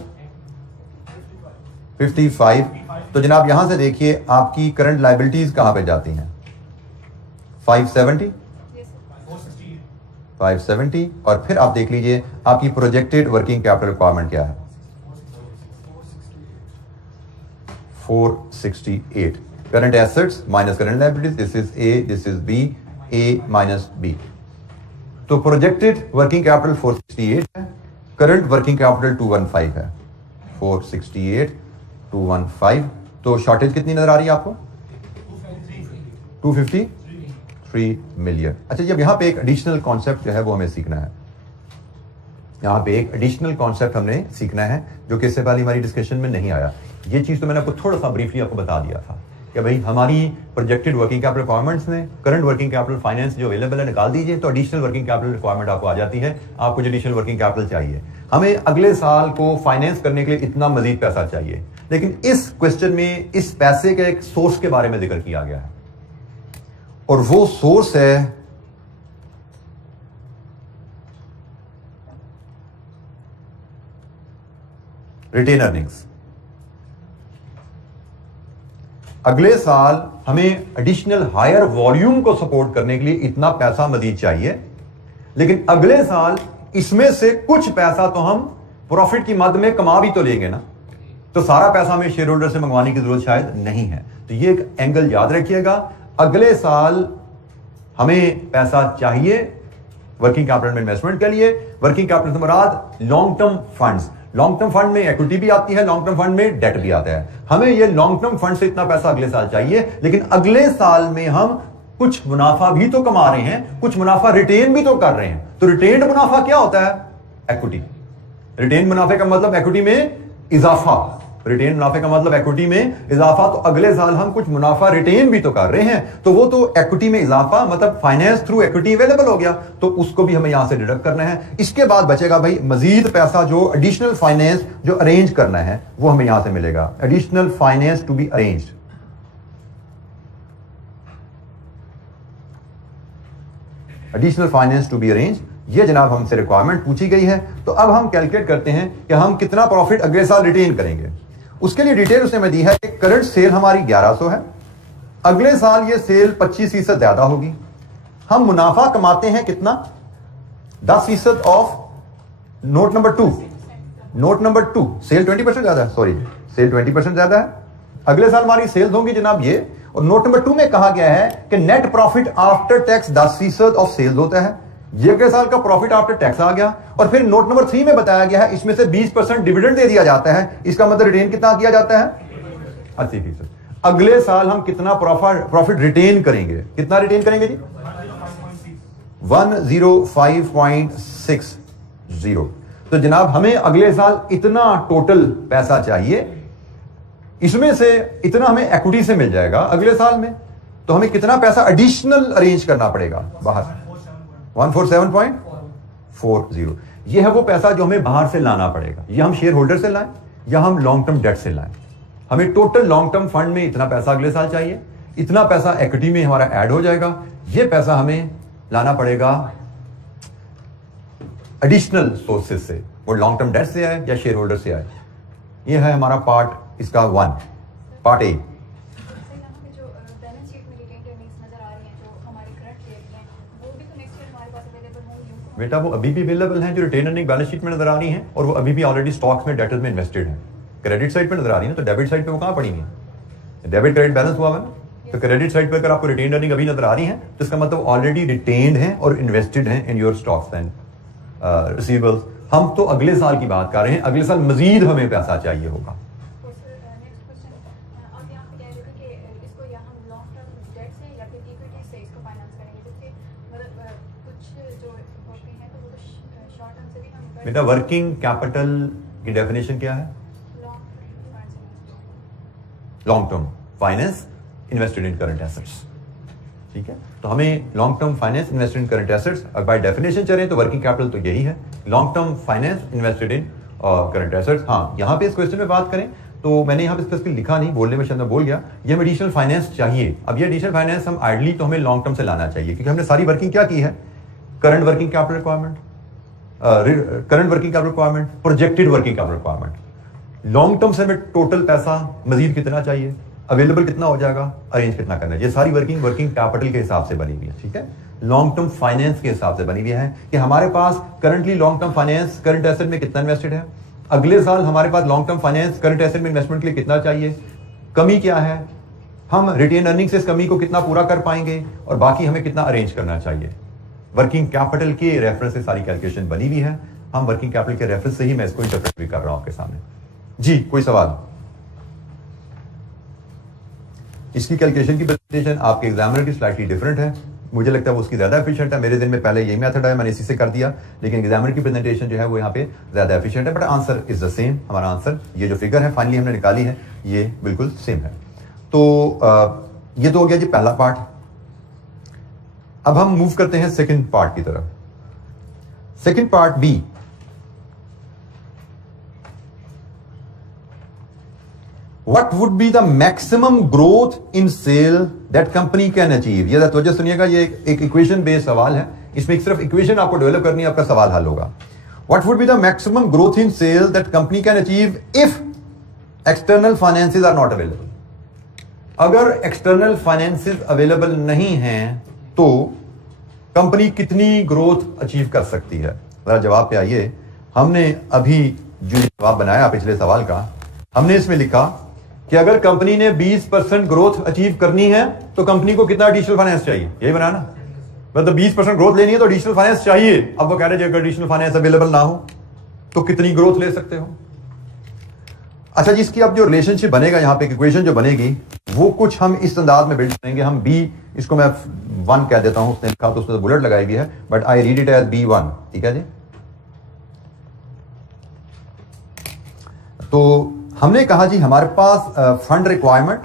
55। तो जनाब यहां से देखिए आपकी करंट लाइबिलिटीज कहां पे जाती हैं? 570 570। और फिर आप देख लीजिए आपकी प्रोजेक्टेड वर्किंग कैपिटल रिक्वायरमेंट क्या है? 468। Current assets minus current liabilities, this is A, this is B, A minus B. तो प्रोजेक्टेड वर्किंग कैपिटल 468 है, करंट वर्किंग कैपिटल 215 है। 468 215। तो शॉर्टेज कितनी नजर आ रही है आपको? 253 मिलियन। अच्छा, जब यहां पे एक एडिशनल कॉन्सेप्ट जो है वो हमें सीखना है। यहां पे एक एडिशनल कॉन्सेप्ट हमने सीखना है जो कि इससे पहले हमारी डिस्कशन में नहीं आया। ये चीज तो मैंने आपको थोड़ा सा ब्रीफली आपको बता दिया था कि भाई हमारी प्रोजेक्टेड वर्किंग कैपिटल रिक्वायरमेंट्स में करंट वर्किंग कैपिटल फाइनेंस जो अवेलेबल है निकाल दीजिए, तो एडिशनल वर्किंग कैपिटल रिक्वायरमेंट आपको आ जाती है। आपको जो एडिशनल वर्किंग कैपिटल चाहिए, हमें अगले साल को फाइनेंस करने के लिए इतना मजीद पैसा चाहिए, लेकिन इस क्वेश्चन में इस पैसे के एक सोर्स के बारे में जिक्र किया गया है और वो सोर्स है रिटेन अर्निंग्स। अगले साल हमें एडिशनल हायर वॉल्यूम को सपोर्ट करने के लिए इतना पैसा मजीद चाहिए, लेकिन अगले साल इसमें से कुछ पैसा तो हम प्रॉफिट की मद में कमा भी तो लेंगे ना, तो सारा पैसा हमें शेयर होल्डर से मंगवाने की जरूरत शायद नहीं है। तो ये एक एंगल याद रखिएगा। अगले साल हमें पैसा चाहिए वर्किंग कैपिटल में इन्वेस्टमेंट के लिए। वर्किंग कैपिटल से मुराद long term funds. Long term fund में इक्विटी भी आती है, लॉन्ग टर्म फंड में डेट भी आता है। हमें ये लॉन्ग टर्म फंड से इतना पैसा अगले साल चाहिए, लेकिन अगले साल में हम कुछ मुनाफा भी तो कमा रहे हैं, कुछ मुनाफा रिटेन भी तो कर रहे हैं। तो रिटेन्ड मुनाफा क्या होता है? इक्विटी। रिटेन मुनाफे का मतलब इक्विटी में इजाफा। रिटेन मुनाफे का मतलब इक्विटी में इजाफा। तो अगले साल हम कुछ मुनाफा रिटेन भी तो कर रहे हैं, तो वो तो इक्विटी में इजाफा मतलब फाइनेंस थ्रू इक्विटी अवेलेबल हो गया, तो उसको भी हमें यहां से डिडक्ट करना है। इसके बाद बचेगा भाई मजीद पैसा जो एडिशनल फाइनेंस जो अरेंज करना है वो हमें यहां से मिलेगा। Additional finance to be arranged. Additional finance to be arrange, ये जनाब हमसे रिक्वायरमेंट पूछी गई है। तो अब हम कैलकुलेट करते हैं कि हम कितना प्रॉफिट अगले साल रिटेन करेंगे। उसके लिए डिटेल उसने में दी है कि करंट सेल हमारी 1100 है, अगले साल ये सेल 25% ज्यादा होगी। हम मुनाफा कमाते हैं कितना? 10% of note number 2। Note number 2 sale 20% ज्यादा है, सॉरी सेल 20% ज्यादा है। अगले साल हमारी सेल्स होंगी जनाब ये, और नोट नंबर 2 में कहा गया है कि net profit after tax 10% of sales होता है। ये अगले साल का प्रॉफिट आफ्टर टैक्स आ गया। और फिर नोट नंबर 3 में बताया गया है इसमें से 20% डिविडेंड दे दिया जाता है। इसका मतलब रिटेन कितना किया जाता है? 80%। अगले साल हम कितना प्रॉफिट रिटेन करेंगे? कितना रिटेन करेंगे जी? 105.60। तो जनाब हमें अगले साल इतना टोटल पैसा चाहिए, इसमें से इतना हमें इक्विटी से मिल जाएगा अगले साल में। तो हमें कितना पैसा एडिशनल अरेंज करना पड़ेगा बाहर? 147.40। यह है वो पैसा जो हमें बाहर से लाना पड़ेगा। यह हम शेयर होल्डर से लाएं या हम लॉन्ग टर्म डेट से लाएं। हमें टोटल लॉन्ग टर्म फंड में इतना पैसा अगले साल चाहिए, इतना पैसा इक्विटी में हमारा ऐड हो जाएगा। यह पैसा हमें लाना पड़ेगा एडिशनल सोर्सेज से, वो लॉन्ग टर्म डेट से आए या शेयर होल्डर से आए। यह है हमारा पार्ट, इसका 1 पार्ट ए। बेटा वो अभी भी अवेलेबल हैं जो रिटेन अर्निंग बैलेंस शीट में नजर आ रही हैं, और वो अभी भी ऑलरेडी स्टॉक्स में डेटर्स में इन्वेस्टेड हैं। क्रेडिट साइड पे नजर आ रही है ना, तो डेबिट साइड पे वो कहां पड़ी है? डेबिट क्रेडिट बैलेंस हुआ है ना, तो क्रेडिट साइड पे अगर आपको रिटेन अर्निंग अभी नजर आ रही है तो इसका मतलब ऑलरेडी रिटेन्ड हैं और इन्वेस्टेड हैं in your stocks and receivables. हम तो अगले साल की बात कर रहे हैं, अगले साल मजीद हमें पैसा चाहिए होगा। बेटा वर्किंग कैपिटल की डेफिनेशन क्या है? Long term finance invested in current assets. ठीक है, तो हमें long term finance invested in current assets by definition चलें तो वर्किंग कैपिटल तो यही है, long term finance invested in current assets. हाँ, यहां पे इस क्वेश्चन में बात करें तो मैंने यहां पे स्पेसिफिकली लिखा नहीं, बोलने में शायद मैं बोल गया, ये हमें एडिशनल फाइनेंस चाहिए। अब ये एडिशनल फाइनेंस हम आइडली तो हमें लॉन्ग टर्म से लाना चाहिए, क्योंकि हमने सारी वर्किंग क्या की है? Current working capital requirement, current working capital requirement, projected working capital requirement. Long term से हमें टोटल पैसा मजीद कितना चाहिए, अवेलेबल कितना हो जाएगा, अरेंज कितना करना है। ये सारी वर्किंग कैपिटल के हिसाब से बनी हुई है, ठीक है, लॉन्ग टर्म फाइनेंस के हिसाब से बनी हुई है कि हमारे पास currently long term finance current asset में कितना इन्वेस्टेड है, अगले साल हमारे पास long term finance current asset में इन्वेस्टमेंट के लिए कितना चाहिए, कमी क्या है, हम रिटेन अर्निंग से इस कमी को कितना पूरा कर पाएंगे और बाकी हमें कितना अरेंज करना चाहिए। वर्किंग कैपिटल के रेफरेंस से सारी कैलकुलेशन बनी हुई है। हम वर्किंग कैपिटल के रेफरेंस से ही मैं इसको इंटरप्रेट भी कर रहा हूं आपके सामने। जी कोई सवाल? इसकी कैलकुलेशन की प्रेजेंटेशन आपके एग्जामिनर की स्लाइटली डिफरेंट है, मुझे लगता है वो उसकी ज्यादा एफिशिएंट है। मेरे दिन में पहले यही मेथड है, मैंने इसी से कर दिया, लेकिन एग्जामिनर की प्रेजेंटेशन जो है वो यहाँ पे ज्यादा एफिशिएंट है, but answer is the same. हमारा आंसर ये जो फिगर है फाइनली हमने निकाली है ये बिल्कुल सेम है। तो ये तो हो गया जी पहला पार्ट। अब हम मूव करते हैं सेकंड पार्ट की तरफ। Second part B, What would be the maximum growth in sale that company can achieve? ये तो सुनिएगा, ये एक इक्वेशन बेस्ड सवाल है, इसमें एक सिर्फ इक्वेशन आपको डेवलप करनी है, आपका सवाल हल होगा। What would be the maximum growth in sale that company can achieve if external finances are not available? अगर external finances available नहीं हैं तो कंपनी कितनी ग्रोथ अचीव कर सकती है? जरा जवाब पे आइए। हमने अभी जो जवाब बनाया पिछले सवाल का, हमने इसमें लिखा कि अगर कंपनी ने 20% ग्रोथ अचीव करनी है तो कंपनी को कितना एडिशनल फाइनेंस चाहिए, यही बना ना, मतलब 20% ग्रोथ लेनी है तो एडिशनल फाइनेंस चाहिए। अब वो कह रहे हैं अगर एडिशनल फाइनेंस अवेलेबल ना हो तो कितनी ग्रोथ ले सकते हो। अच्छा जी, इसकी अब जो रिलेशनशिप बनेगा, यहाँ पे इक्वेशन जो बनेगी वो कुछ हम इस अंदाज में बिल्ड करेंगे। हम बी, इसको मैं 1 कह देता हूं, उसने लिखा तो उसमें बुलेट लगाई हुई है, but I read it as B1, ठीक है जी। तो हमने कहा जी हमारे पास फंड रिक्वायरमेंट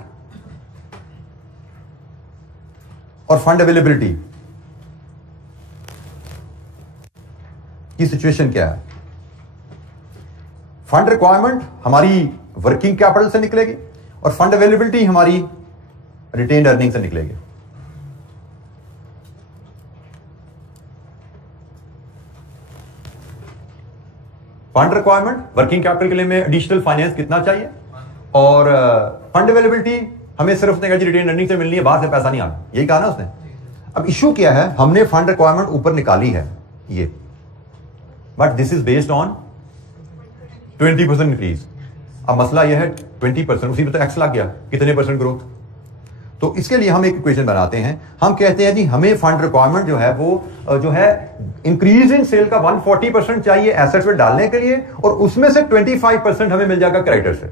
और फंड अवेलेबिलिटी की सिचुएशन क्या है। फंड रिक्वायरमेंट हमारी वर्किंग कैपिटल से निकलेगी और फंड अवेलेबिलिटी हमारी रिटेन्ड अर्निंग से निकलेगी। फंड रिक्वायरमेंट, वर्किंग कैपिटल के लिए में एडिशनल फाइनेंस कितना चाहिए, और फंड अवेलेबिलिटी हमें सिर्फ उसने कहा जी रिटेन अर्निंग से मिलनी है, बाहर से पैसा नहीं आना, यही कहा ना उसने। अब इशू क्या है, हमने फंड रिक्वायरमेंट ऊपर निकाली है ये, but this is based on 20% increase. अब मसला यह है 20%, उसी में तो एक्स लग गया, कितने परसेंट ग्रोथ। तो इसके लिए हम एक इक्वेशन बनाते हैं, हम कहते हैं जी हमें फंड रिक्वायरमेंट जो है वो जो है इंक्रीज इन सेल का 140% चाहिए एसेट्स में डालने के लिए, और उसमें से 25% हमें मिल जाएगा क्रेडिटर से।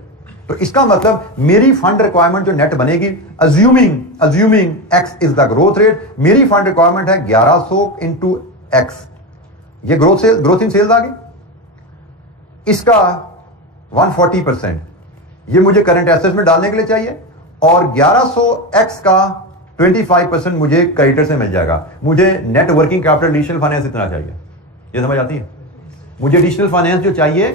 तो इसका मतलब मेरी फंड रिक्वायरमेंट जो नेट बनेगी, assuming x is the growth rate, मेरी फंड रिक्वायरमेंट है 1100 इंटू एक्स, ये ग्रोथ इन सेल्स आ गई। इसका 140% ये मुझे करंट एसेट्स में डालने के लिए चाहिए, और 1100x का 25% मुझे क्रेडिटर से मिल जाएगा। मुझे net working capital additional finance इतना चाहिए, ये समझ आती है। मुझे एडिशनल फाइनेंस जो चाहिए,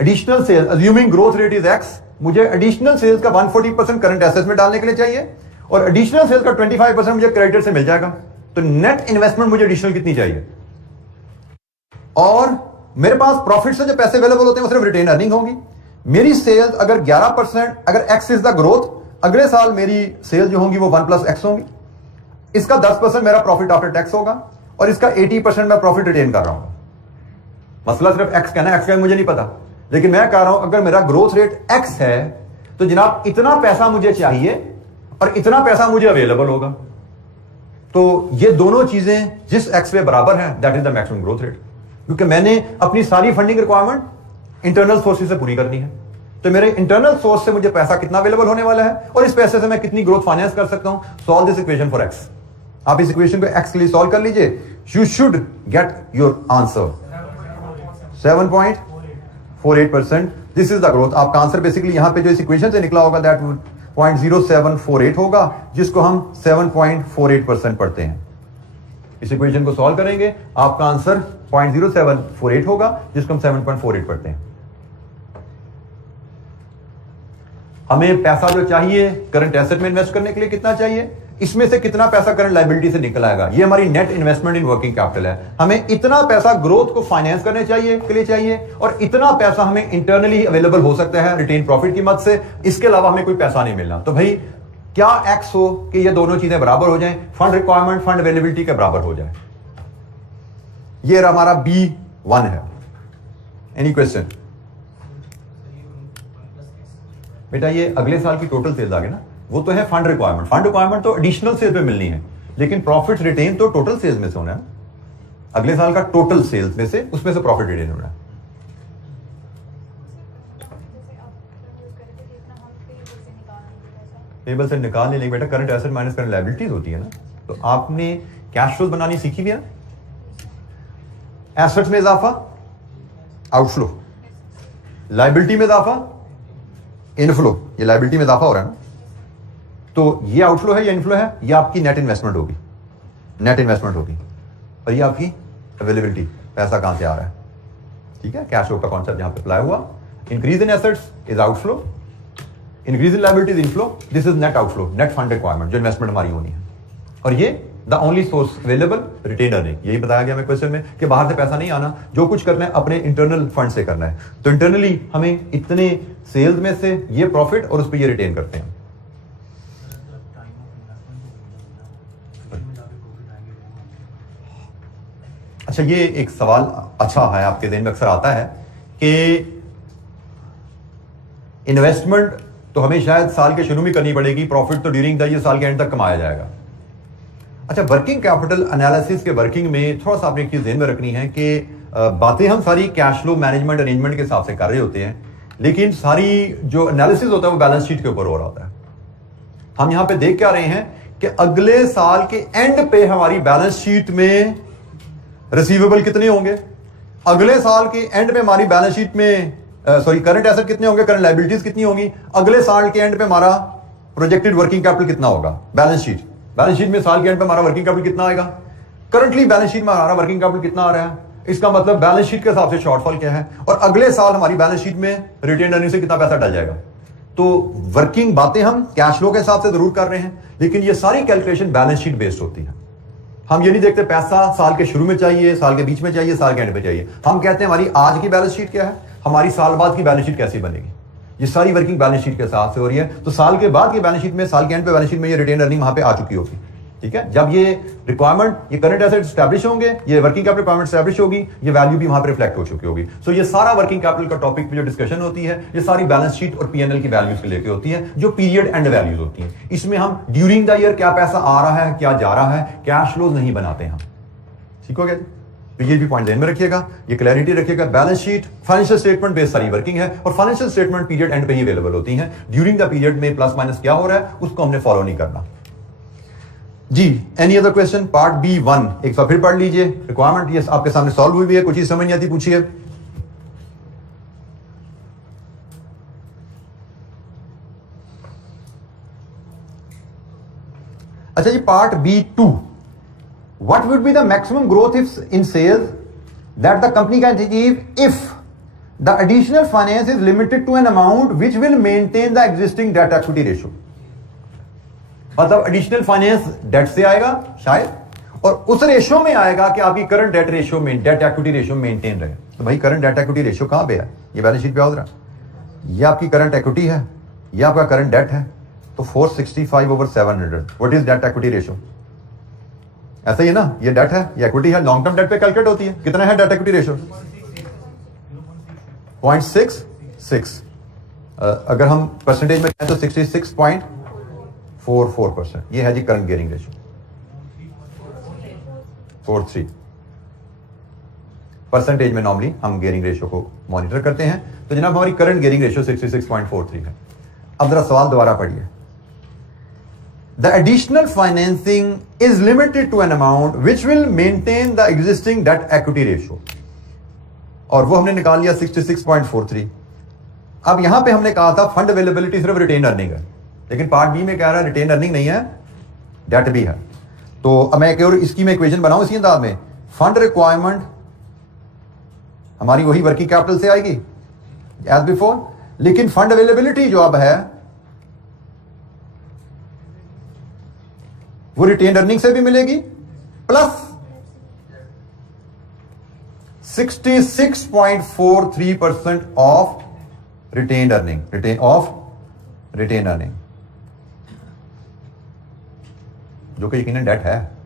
additional sales assuming growth rate is X, मुझे एडिशनल सेल्स का 140% करंट एसेट्स में डालने के लिए चाहिए, और एडिशनल सेल्स का 25% मुझे क्रेडिटर से मिल जाएगा। तो नेट इन्वेस्टमेंट मुझे एडिशनल कितनी चाहिए, और मेरे पास प्रॉफिट से जो पैसे अवेलेबल होते हैं वो सिर्फ रिटेन अर्निंग होगी। मेरी सेल्स अगर 11%, अगर एक्स इज द ग्रोथ, अगले साल मेरी सेल्स जो होंगी वो 1 + x होंगी। इसका 10% मेरा प्रॉफिट आफ्टर टैक्स होगा, और इसका 80% मैं प्रॉफिट रिटेन कर रहा हूं। मसला सिर्फ एक्स का ना, एक्स का मुझे नहीं पता, लेकिन मैं कह रहा हूं अगर मेरा ग्रोथ रेट एक्स है तो जनाब इतना पैसा मुझे चाहिए और इतना पैसा मुझे अवेलेबल होगा। तो ये दोनों चीजें जिस एक्स पे बराबर है, that is the maximum growth rate, क्योंकि मैंने अपनी सारी फंडिंग रिक्वायरमेंट इंटरनल सोर्सेज से पूरी करनी है। तो मेरे इंटरनल सोर्स से मुझे पैसा कितना अवेलेबल होने वाला है, और इस पैसे से मैं कितनी ग्रोथ फाइनेंस कर सकता हूं। Solve this equation for x. आप इस इक्वेशन को एक्स के लिए सॉल्व कर लीजिए, you should get your answer 7.48%। This is the growth. आपका आंसर बेसिकली यहां पे जो इस इक्वेशन से निकला होगा दैट 0.0748 होगा, जिसको हम 7.48% पढ़ते हैं। इस इक्वेशन को सॉल्व करेंगे, आपका आंसर 0.0748 होगा, जिसको हम 7.48 पढ़ते हैं। हमें पैसा जो चाहिए करंट एसेट में इन्वेस्ट करने के लिए कितना चाहिए, इसमें से कितना पैसा करंट लायबिलिटी से निकल आएगा, ये हमारी net investment in working capital है। हमें इतना पैसा ग्रोथ को फाइनेंस करने के लिए चाहिए और इतना पैसा हमें इंटरनली अवेलेबल हो सकता है रिटेन प्रॉफिट की मदद से, इसके अलावा हमें कोई पैसा नहीं मिलना। तो भाई क्या एक्स हो कि ये दोनों चीजें बराबर हो जाएं, फंड रिक्वायरमेंट फंड अवेलेबिलिटी के बराबर हो जाए। ये हमारा B1 है। एनी क्वेश्चन बेटा? ये अगले साल की टोटल सेल्स आ गई ना, वो तो है फंड रिक्वायरमेंट। फंड रिक्वायरमेंट तो एडिशनल सेल पे मिलनी है, लेकिन प्रॉफिट रिटेन तो टोटल सेल्स में से होना है। अगले साल का टोटल सेल्स में से उसमें से प्रॉफिट रिटेन होना है। पेबल से निकाल लेंगे बेटा, current asset minus current liabilities होती है ना। तो आपने कैश फ्लोज बनानी सीखी भी है। एसेट्स में इजाफा आउटफ्लो, लायबिलिटी में इजाफा इनफ्लो। ये लायबिलिटी में इजाफा हो रहा है ना, तो ये आउटफ्लो है, ये इनफ्लो है। ये आपकी नेट इन्वेस्टमेंट होगी, नेट इन्वेस्टमेंट होगी। और ये आपकी अवेलेबिलिटी, पैसा कहां से आ रहा है। ठीक है, कैश फ्लो का कॉन्सेप्ट यहां पे अप्लाई हुआ। Increase in assets is outflow, increase in liabilities inflow, this is net outflow, net fund requirement, जो इन्वेस्टमेंट हमारी होनी है। और ये the only source available retain earning, यही बताया गया हमें क्वेश्चन में कि बाहर से पैसा नहीं आना, जो कुछ करना है अपने इंटरनल फंड से करना है। तो इंटरनली हमें इतने सेल्स में से ये प्रॉफिट और उस पर ये रिटेन करते हैं। अच्छा, ये एक सवाल अच्छा है, आपके ज़हन में अक्सर आता है कि इन्वेस्टमेंट तो हमें शायद साल के शुरू में करनी पड़ेगी, प्रॉफिट तो ड्यूरिंग द ईयर साल के एंड तक कमाया जाएगा। अच्छा, वर्किंग कैपिटल एनालिसिस के वर्किंग में थोड़ा सा आपने एक चीज ध्यान में रखनी है कि बातें हम सारी कैश फ्लो मैनेजमेंट अरेंजमेंट के हिसाब से कर रहे होते हैं, लेकिन सारी जो एनालिसिस होता है वो बैलेंस शीट के ऊपर हो रहा होता है। हम यहां पे देख क्या रहे हैं कि अगले साल के एंड पे हमारी बैलेंस शीट में रिसीवेबल कितने होंगे, अगले साल के एंड पे हमारी बैलेंस शीट में करंट एसेट कितने होंगे, करंट लायबिलिटीज कितनी होंगी, अगले साल के एंड पे हमारा प्रोजेक्टेड वर्किंग कैपिटल कितना होगा। बैलेंस शीट में साल के एंड पे हमारा वर्किंग कैपिटल कितना आएगा, करंटली बैलेंस शीट में हमारा वर्किंग कैपिटल कितना आ रहा है, इसका मतलब बैलेंस शीट के हिसाब से शॉर्टफॉल क्या है, और अगले साल हमारी बैलेंस शीट में रिटेन अर्निंग से कितना पैसा डल जाएगा। तो वर्किंग बातें हम कैश फ्लो के हिसाब से जरूर कर रहे हैं, लेकिन ये सारी कैलकुलेशन बैलेंस शीट बेस्ड होती है। हम ये नहीं देखते पैसा साल के शुरू में चाहिए, साल के बीच में चाहिए, साल के एंड में चाहिए। हम कहते हैं हमारी आज की बैलेंस शीट क्या है, हमारी साल बाद की बैलेंस शीट कैसी बनेगी। ये सारी वर्किंग बैलेंस शीट के हिसाब से हो रही है। तो साल के बाद की बैलेंस शीट में, साल के एंड पे बैलेंस शीट में ये रिटेन अर्निंग वहां पे आ चुकी होगी। ठीक है, जब ये रिक्वायरमेंट, ये करंट एसेट स्टैब्लिश होंगे, ये वर्किंग कैपिटल रिक्वायरमेंट स्टैब्लिश होगी, ये वैल्यू भी वहां पे रिफ्लेक्ट हो चुकी होगी। सो ये सारा वर्किंग कैपिटल का टॉपिक पे जो डिस्कशन होती है, ये सारी बैलेंस शीट और पीएनएल की वैल्यूज के लेके होती है, जो पीरियड एंड वैल्यूज होती हैं। इसमें हम ड्यूरिंग द ईयर क्या पैसा आ रहा है, क्या जा रहा है, कैश फ्लोज नहीं बनाते हम। ठीक हो गया? तो ये भी पॉइंट ध्यान में रखिएगा, ये क्लैरिटी रखिएगा। Balance sheet financial statement based सारी वर्किंग है, और फाइनेंशियल स्टेटमेंट पीरियड एंड पे ही अवेलेबल होती हैं। ड्यूरिंग द पीरियड में प्लस माइनस क्या हो रहा है उसको हमने फॉलो नहीं करना जी। Any other question? Part B1 एक बार फिर पढ़ लीजिए। रिक्वायरमेंट ये आपके सामने सॉल्व हुई भी है, कुछ चीज समझ नहीं आती पूछिए। अच्छा जी, part B2, what would be the maximum growth if in sales that the company can achieve if the additional finance is limited to an amount which will maintain the existing debt equity ratio। मतलब additional finance date से आएगा शायद, और उस ratio में आएगा कि आपकी करंट डेट रेशियो में, डेट इक्विटी रेशियो मेंटेन रहे। तो भाई करंट डेट इक्विटी रेशियो कहां पे है, ये बैलेंस शीट पे आ रहा है। ये आपकी करंट इक्विटी है, ये आपका करंट डेट है। तो 465/700 what is debt equity ratio. ऐसा ही है ना, ये डेट है, ये इक्विटी है, लॉन्ग टर्म डेट पे कैलकुलेट होती है। कितना है डेट इक्विटी रेशियो? 0.66। अगर हम परसेंटेज में कहें तो 66.44%। ये है जी करंट गियरिंग रेशियो। 43 परसेंटेज में नॉर्मली हम गियरिंग रेशियो को मॉनिटर करते हैं। तो जनाब हमारी करंट गियरिंग रेशियो 66.43 है। अब जरा सवाल दोबारा पढ़िए। The additional financing is limited to an amount which will maintain the existing debt equity ratio, और वो हमने निकाल लिया 66.43। अब यहां पे हमने कहा था फंड अवेलेबिलिटी सिर्फ रिटेन अर्निंग है, लेकिन पार्ट बी में कह रहा है रिटेन अर्निंग नहीं है, डेट भी है। तो अब मैं एक और इसकी मैं इक्वेशन बनाऊं इसी अंदाज में। फंड रिक्वायरमेंट हमारी वही वर्किंग कैपिटल से आएगी एज बिफोर, लेकिन फंड अवेलेबिलिटी जो अब है वो रिटेन अर्निंग से भी मिलेगी plus 66.43% of retain earning, retain earning, जो कि यकीनन डेट है।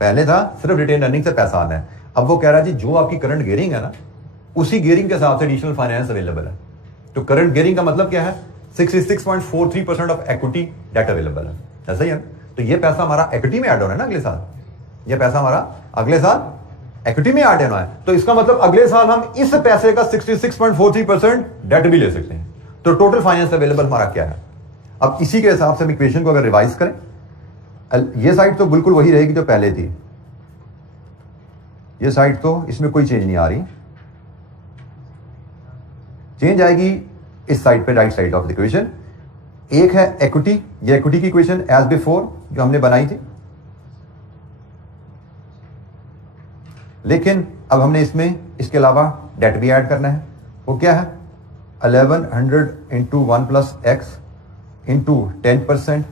पहले था सिर्फ रिटेन अर्निंग से पैसा आना है, अब वो कह रहा है जी जो आपकी करंट गियरिंग है ना, उसी गियरिंग के हिसाब से एडिशनल फाइनेंस अवेलेबल है। तो करंट गियरिंग का मतलब क्या है? 66.43% ऑफ इक्विटी डेट अवेलेबल है, ऐसा ही है। तो ये पैसा हमारा इक्विटी में ऐड होना है ना अगले साल, ये पैसा हमारा अगले साल इक्विटी में ऐड होना है। तो इसका मतलब अगले साल हम इस पैसे का 66.43% डेट भी ले सकते हैं। तो टोटल फाइनेंस अवेलेबल हमारा क्या है? अब इसी के हिसाब से हम इक्वेशन को अगर रिवाइज करें, ये साइड तो बिल्कुल वही रहेगी जो पहले थी, ये साइड तो इसमें कोई चेंज नहीं आ रही, चेंज आएगी इस साइड पे, right side of the equation. एक है इक्विटी, ये इक्विटी की इक्वेशन एज बिफोर जो हमने बनाई थी, लेकिन अब हमने इसमें इसके अलावा डेट भी ऐड करना है। वो क्या है? 1100 into 1 plus x into 10%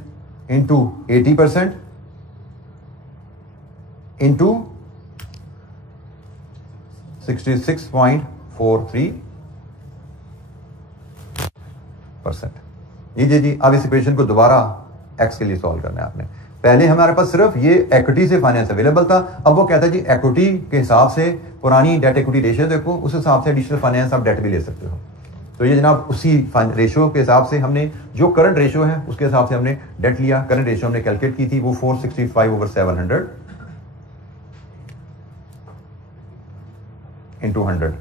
into 80% into 66.43%। लीजिए जी, अब इस इक्वेशन को दोबारा एक्स के लिए सॉल्व करना है आपने। पहले हमारे पास सिर्फ ये इक्विटी से फाइनेंस अवेलेबल था, अब वो कहता है जी इक्विटी के हिसाब से पुरानी डेट इक्विटी रेशियो देखो, उस हिसाब से एडिशनल फाइनेंस आप डेट भी ले सकते हो। तो ये जनाब उसी रेशियो के हिसाब से हमने जो करंट रेशियो है उसके हिसाब से हमने डेट लिया। करंट रेशियो हमने कैलकुलेट की थी, वो 465/700 इंटू 100,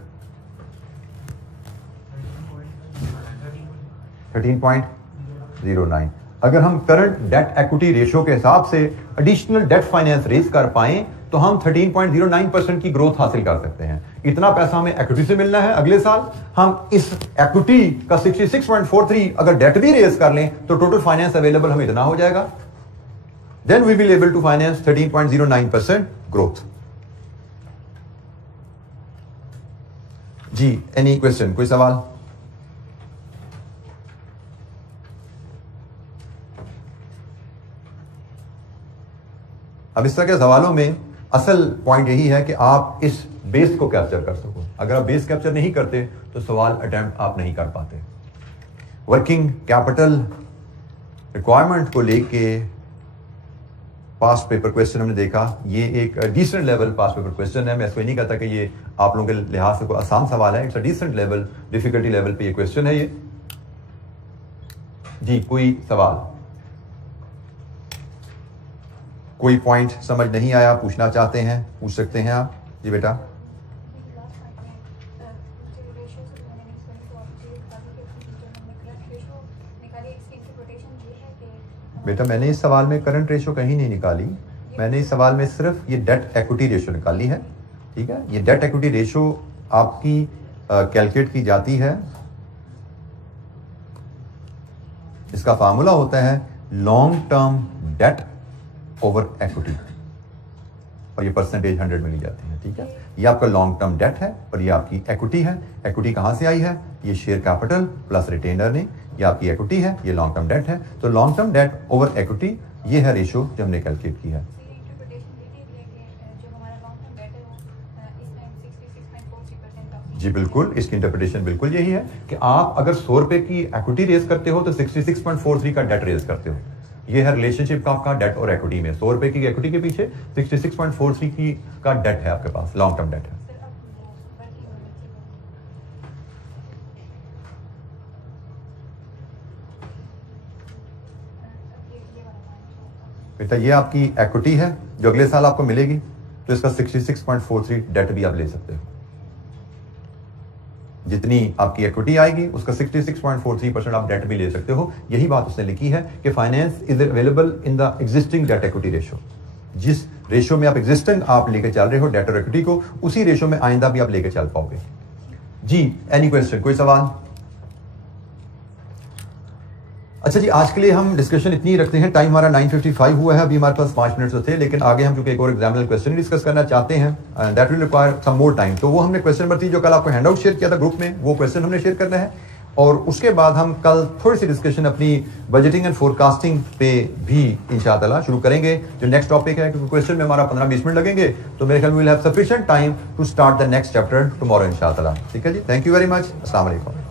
13.09। अगर हम करंट डेट इक्विटी रेशियो के हिसाब से एडिशनल डेट फाइनेंस रेज कर पाए तो हम 13.09% की ग्रोथ हासिल कर सकते हैं। इतना पैसा हमें इक्विटी से मिलना है अगले साल। हम इस इक्विटी का 66.43 अगर डेट भी रेज कर लें तो टोटल फाइनेंस अवेलेबल हमें इतना हो जाएगा। Then we will able to finance 13.09% growth. जी, एनी क्वेश्चन, कोई सवाल? अब इस तरह के सवालों में असल पॉइंट यही है कि आप इस बेस को कैप्चर कर सको। अगर आप बेस कैप्चर नहीं करते तो सवाल अटेम्प्ट आप नहीं कर पाते। वर्किंग कैपिटल रिक्वायरमेंट को लेके पास्ट पेपर क्वेश्चन हमने देखा, ये एक decent level past paper question है। मैं इसको नहीं कहता कि ये आप लोगों के लिहाज से कोई आसान सवाल है, it's a decent level, difficulty level पे ये क्वेश्चन है ये। जी, कोई सवाल, कोई पॉइंट समझ नहीं आया, पूछना चाहते हैं पूछ सकते हैं आप। जी बेटा। बेटा मैंने इस सवाल में करंट रेशियो कहीं नहीं निकाली, मैंने इस सवाल में सिर्फ ये डेट इक्विटी रेशियो निकाली है। ठीक है, ये डेट इक्विटी रेशियो आपकी कैलकुलेट की जाती है, इसका फार्मूला होता है long term debt over equity, और ये परसेंटेज 100 में ली जाती है। ठीक है, ये आपका लॉन्ग टर्म डेट है और ये आपकी इक्विटी है। इक्विटी कहां से आई है? ये share capital plus retain earning, ये आपकी इक्विटी है, ये लॉन्ग टर्म डेट है। तो long term debt over equity ये है रेशियो जो हमने कैलकुलेट की है। जी बिल्कुल, इसकी इंटरप्रिटेशन बिल्कुल यही है कि आप अगर 100 रुपए की इक्विटी रेज करते हो तो 66.43 का डेट रेज करते हो। ये है रिलेशनशिप का आपका डेट और इक्विटी में। 100 रुपए की इक्विटी के पीछे 66.43 की का डेट है आपके पास, लॉन्ग टर्म डेट है। बेटा ये आपकी इक्विटी है जो अगले साल आपको मिलेगी, तो इसका 66.43 डेट भी आप ले सकते हो। जितनी आपकी इक्विटी आएगी उसका 66.43% आप डेट भी ले सकते हो। यही बात उसने लिखी है कि finance is available in the existing debt equity ratio. जिस रेशियो में आप एग्जिस्टिंग आप लेके चल रहे हो डेट और इक्विटी को, उसी रेशियो में आइंदा भी आप लेके चल पाओगे। जी, एनी क्वेश्चन, कोई सवाल? अच्छा जी, आज के लिए हम डिस्कशन इतनी ही रखते हैं। टाइम हमारा 9:55 हुआ है, अभी हमारे पास 5 मिनट तो थे, लेकिन आगे हम चूंकि एक और एग्जामिनर क्वेश्चन डिस्कस करना चाहते हैं, that will require some more time. तो वो हमने क्वेश्चन नंबर 3 जो कल आपको हैंडआउट शेयर किया था ग्रुप में, वो क्वेश्चन हमने शेयर करना है। और उसके बाद हम कल थोड़ी सी डिस्कशन अपनी बजटिंग एंड फोरकास्टिंग पे भी इंशाअल्लाह शुरू करेंगे, जो नेक्स्ट टॉपिक है, क्योंकि क्वेश्चन में हमारा 15-20 मिनट लगेंगे, तो मेरे ख्याल में will have sufficient time to start the next chapter tomorrow इंशाअल्लाह। ठीक है जी, थैंक यू वेरी मच, अस्सलाम वालेकुम।